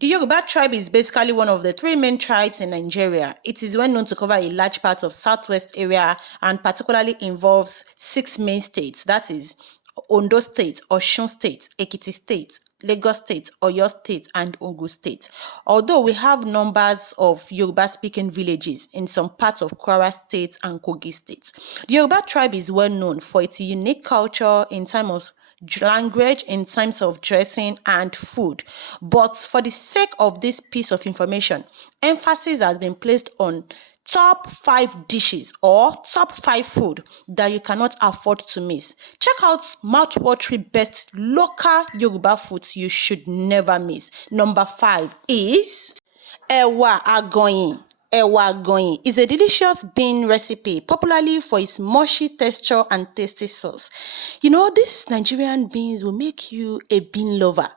The Yoruba tribe is basically one of the three main tribes in Nigeria. It is well known to cover a large part of southwest area and particularly involves six main states, that is Ondo State, Osun State, Ekiti State, Lagos State, Oyo State, and Ogun State. Although we have numbers of Yoruba-speaking villages in some parts of Kwara State and Kogi State. The Yoruba tribe is well known for its unique culture in terms of language, in terms of dressing and food. But for the sake of this piece of information, emphasis has been placed on top 5 dishes or top 5 food that you cannot afford to miss. Check out mouth-watering best local Yoruba foods you should never miss. Number 5 is Ewa Agoyin. Ewa Agoyin is a delicious bean recipe, popularly for its mushy texture and tasty sauce. You know, these Nigerian beans will make you a bean lover.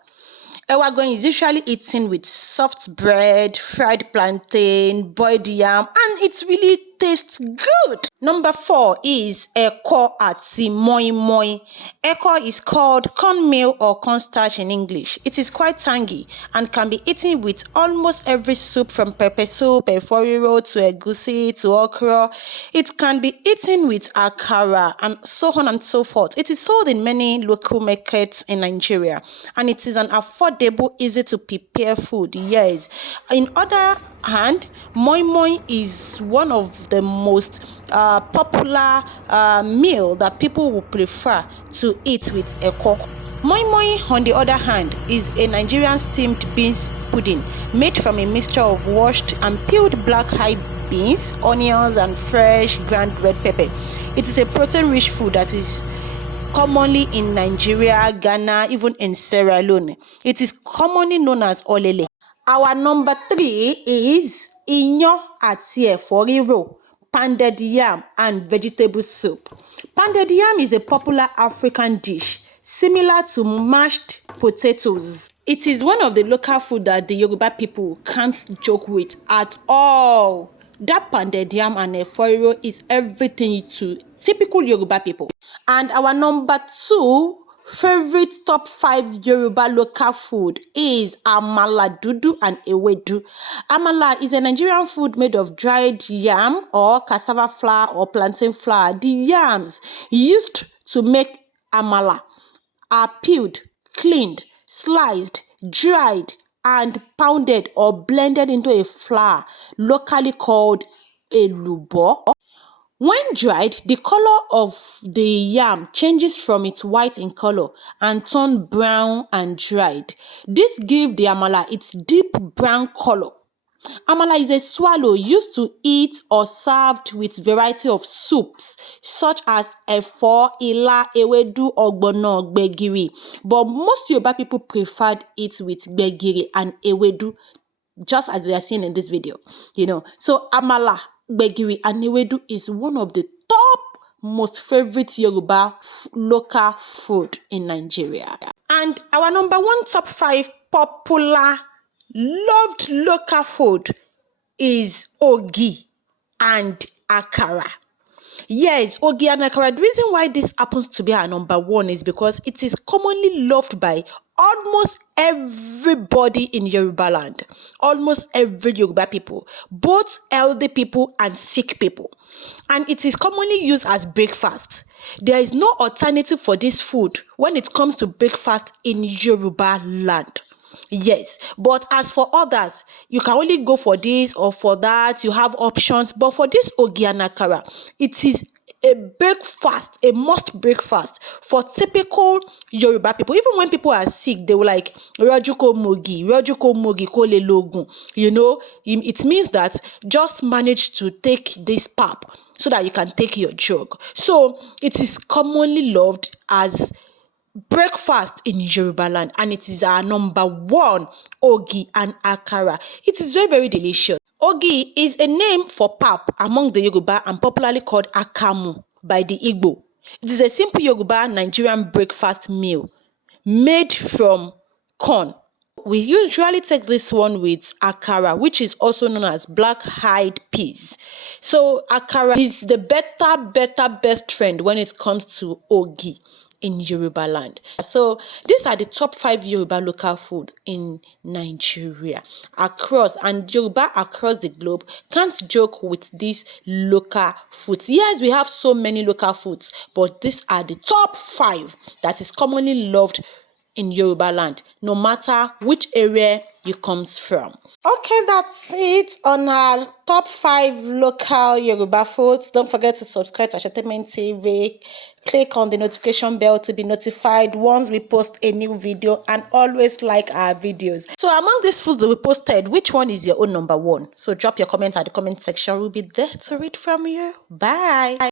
Ewa Agoyin is usually eaten with soft bread, fried plantain, boiled yam, and it really tastes good. Number 4 is Eko àti moimoi. Eko is called cornmeal or cornstarch in English. It is quite tangy and can be eaten with almost every soup from pepper soup, Efo Riro to egusi to okra. It can be eaten with Akara and so on and so forth. It is sold in many local markets in Nigeria and it is an affordable, easy to prepare food. Yes. In other hand, moimoi is one of the most popular meal that people will prefer to eat with eko. Moimoi, on the other hand, is a Nigerian steamed beans pudding made from a mixture of washed and peeled black-eyed beans, onions, and fresh ground red pepper. It is a protein-rich food that is commonly in Nigeria, Ghana, even in Sierra Leone. It is commonly known as olele. Our number 3 is Iyan and Efo Riro, pounded yam and vegetable soup. Pounded yam is a popular African dish similar to mashed potatoes. It is one of the local food that the Yoruba people can't joke with at all. That pounded yam and Efo Riro is everything to typical Yoruba people. And our number 2 favorite top 5 Yoruba local food is Amala and Ewedu. Amala is a Nigerian food made of dried yam or cassava flour or plantain flour. The yams used to make Amala are peeled, cleaned, sliced, dried, and pounded or blended into a flour locally called elubo. When dried, the color of the yam changes from its white in color and turn brown and dried. This gives the amala its deep brown color. Amala is a swallow used to eat or served with variety of soups such as efo, ila, ewedu, ogbono, gbegiri. But most Yoruba people preferred it with gbegiri and ewedu, just as we are seeing in this video. So amala, gbegiri, and ewedu is one of the top most favorite Yoruba local food in Nigeria. And our number 1 top 5 popular loved local food is ogi and akara. Yes, ogi and akara. The reason why this happens to be our number 1 is because it is commonly loved by almost everybody in Yoruba land. Almost every Yoruba people, both elderly people and sick people. And it is commonly used as breakfast. There is no alternative for this food when it comes to breakfast in Yoruba land. Yes, but as for others, you can only go for this or for that. You have options. But for this ogi and akara, it is a breakfast, a must breakfast for typical Yoruba people. Even when people are sick, they will like rojuko mogi kole logun. It means that just manage to take this pap so that you can take your drug. So it is commonly loved as breakfast in Yoruba land, and it is our number 1, ogi and akara. It is very, very delicious. Ogi is a name for pap among the Yoruba and popularly called akamu by the Igbo. It is a simple Yoruba Nigerian breakfast meal made from corn. We usually take this one with akara, which is also known as black-eyed peas. So akara is the best friend when it comes to ogi. in Yoruba land. So these are the top 5 Yoruba local food in Nigeria across, and Yoruba across the globe can't joke with these local foods. Yes, we have so many local foods, but these are the top 5 that is commonly loved in Yoruba land, no matter which area you comes from. Okay, that's it on our top 5 local Yoruba foods. Don't forget to subscribe to Ashetemen TV. Click on the notification bell to be notified once we post a new video, and always like our videos. So among these foods that we posted, which one is your own number 1? So drop your comment at the comment section. We'll be there to read from you. Bye.